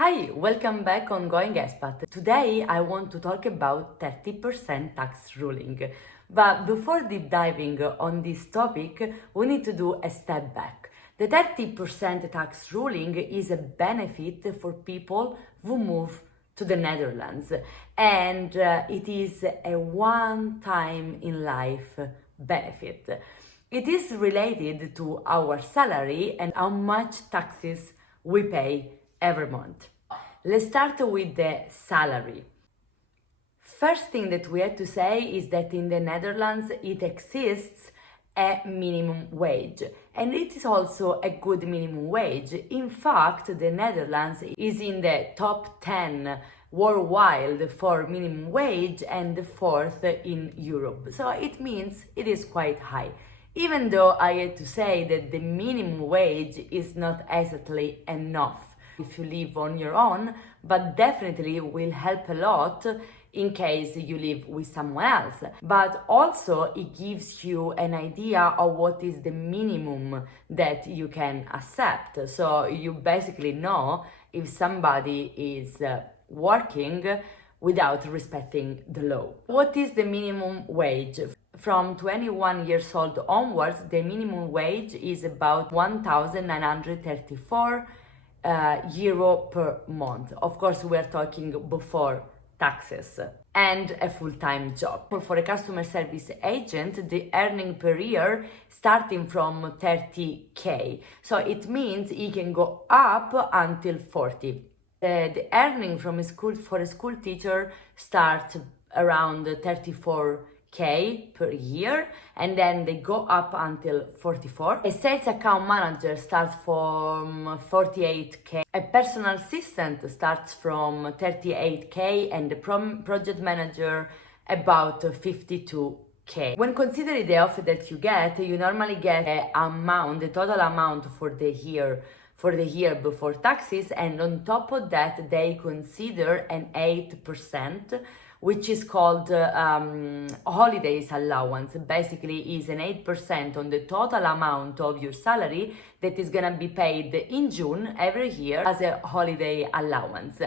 Hi, welcome back on Going Expat. Today I want to talk about 30% tax ruling. But before deep diving on this topic, we need to do a step back. The 30% tax ruling is a benefit for people who move to the Netherlands, and it is a one-time in life benefit. It is related to our salary and how much taxes we pay every month. Let's start with the salary. First thing that we have to say is that in the Netherlands it exists a minimum wage, and it is also a good minimum wage. In fact, the Netherlands is in the top 10 worldwide for minimum wage and the fourth in Europe. So it means it is quite high. Even though I had to say that the minimum wage is not exactly enough if you live on your own, but definitely will help a lot in case you live with someone else. But also it gives you an idea of what is the minimum that you can accept. So you basically know if somebody is working without respecting the law. What is the minimum wage? From 21 years old onwards, the minimum wage is about 1,934 euro per month. Of course, we are talking before taxes, and a full-time job. For a customer service agent, the earning per year starting from 30k. So it means he can go up until 40. The earning from a school for a school teacher starts around 34k per year, and then they go up until 44. A sales account manager starts from 48k. A personal assistant starts from 38k, and the project manager about 52k. When considering the offer that you normally get the total amount for the year before taxes, and on top of that they consider an 8%, which is called holidays allowance. Basically is an 8% on the total amount of your salary that is gonna be paid in June every year as a holiday allowance.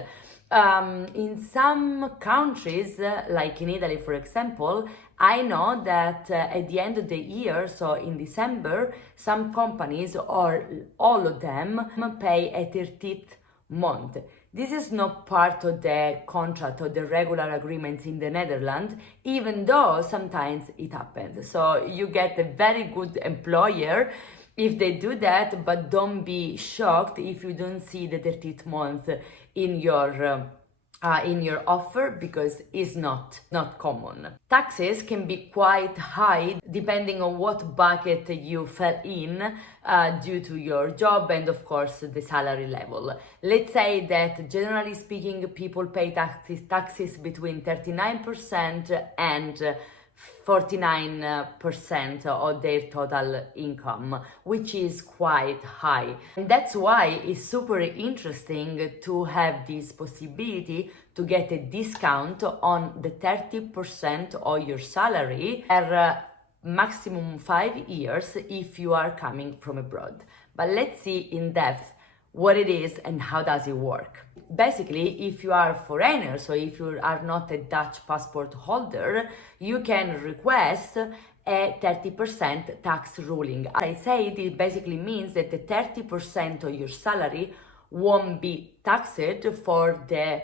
In some countries, like in Italy for example, I know that at the end of the year, so in December, some companies or all of them pay a 13th month. This is not part of the contract or the regular agreements in the Netherlands, even though sometimes it happens. So you get a very good employer if they do that, but don't be shocked if you don't see the 13th month in your offer, because it's not common. Taxes can be quite high depending on what bucket you fell in due to your job and of course the salary level. Let's say that generally speaking people pay taxes between 39% and 49% of their total income, which is quite high. And that's why it's super interesting to have this possibility to get a discount on the 30% of your salary for maximum 5 years if you are coming from abroad. But let's see in depth what it is and how does it work. Basically, if you are a foreigner, so if you are not a Dutch passport holder, you can request a 30% tax ruling. As I said, it basically means that the 30% of your salary won't be taxed for the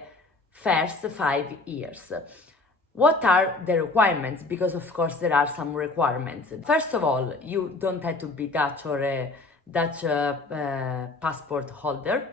first 5 years. What are the requirements? Because of course there are some requirements. First of all, you don't have to be Dutch or a Dutch passport holder.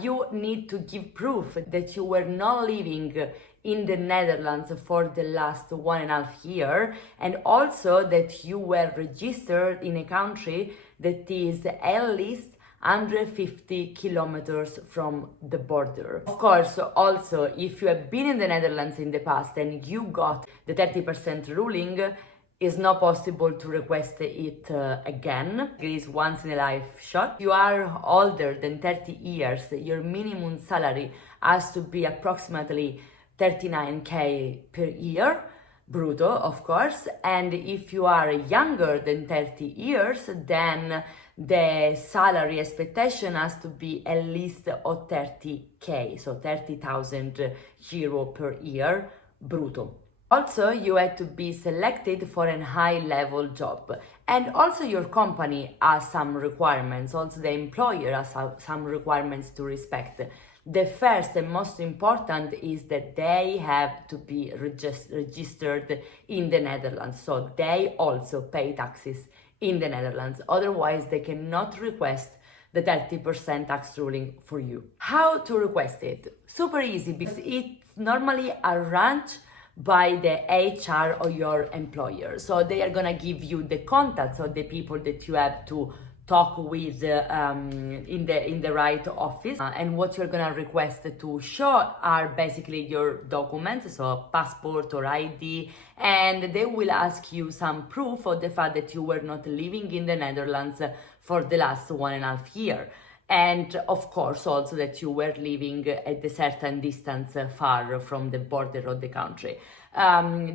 You need to give proof that you were not living in the Netherlands for the last 1.5 years, and also that you were registered in a country that is at least 150 kilometers from the border. Of course, also, if you have been in the Netherlands in the past and you got the 30% ruling, it's not possible to request it again. It is once in a life shot. If you are older than 30 years, your minimum salary has to be approximately 39k per year, brutto, of course. And if you are younger than 30 years, then the salary expectation has to be at least of 30k, so 30,000 euro per year brutto. Also, you have to be selected for a high level job, and also your company has some requirements, also the employer has some requirements to respect. The first and most important is that they have to be registered in the Netherlands, so they also pay taxes in the Netherlands. Otherwise, they cannot request the 30% tax ruling for you. How to request it? Super easy, because it's normally arranged by the HR or your employer. So they are gonna give you the contacts of the people that you have to talk with in the right office, and what you're gonna request to show are basically your documents, so passport or ID, and they will ask you some proof of the fact that you were not living in the Netherlands for the last 1.5 years. And of course also that you were living at a certain distance far from the border of the country.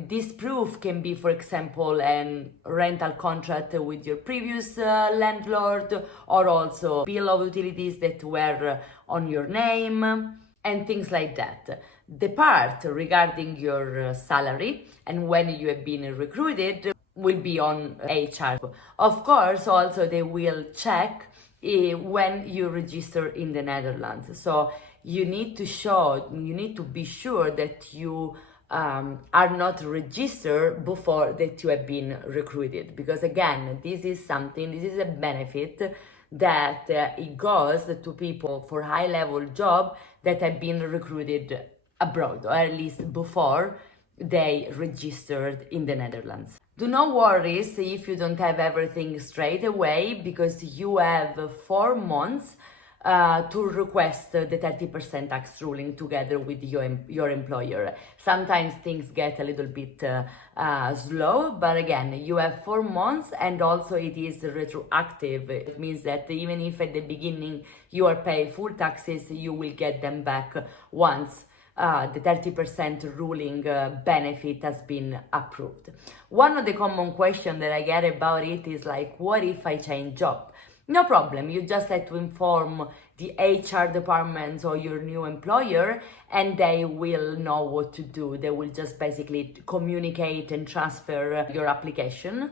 This proof can be, for example, a rental contract with your previous landlord, or also bill of utilities that were on your name, and things like that. The part regarding your salary and when you have been recruited will be on HR. Of course, also they will check when you register in the Netherlands. So you need to be sure that you are not registered before that you have been recruited, because again, this is a benefit that it goes to people for high level job that have been recruited abroad, or at least before they registered in the Netherlands. Do not worry if you don't have everything straight away, because you have 4 months to request the 30% tax ruling together with your employer. Sometimes things get a little bit slow, but again, you have 4 months, and also it is retroactive. It means that even if at the beginning you are paying full taxes, you will get them back once the 30% ruling benefit has been approved. One of the common questions that I get about it is like, what if I change job? No problem, you just have to inform the HR department or your new employer, and they will know what to do. They will just basically communicate and transfer your application.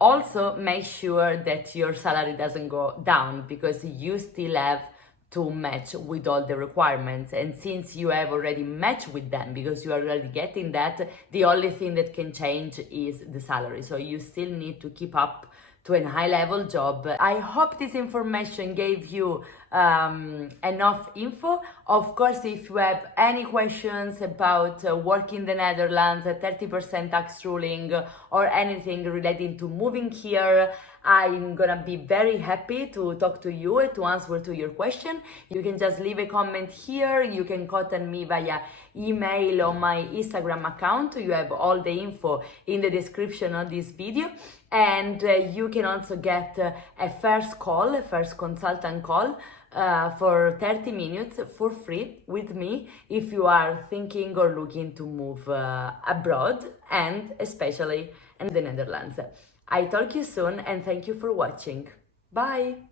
Also, make sure that your salary doesn't go down, because you still have to match with all the requirements, and since you have already matched with them, because you are already getting that, the only thing that can change is the salary. So you still need to keep up to a high level job. I hope this information gave you enough info. Of course, if you have any questions about work in the Netherlands, 30% tax ruling, or anything relating to moving here, I'm gonna be very happy to talk to you, to answer to your question. You can just leave a comment here. You can contact me via email or my Instagram account. You have all the info in the description of this video. And you can also get a first consultant call for 30 minutes for free with me if you are thinking or looking to move abroad, and especially in the Netherlands. I talk to you soon, and thank you for watching. Bye!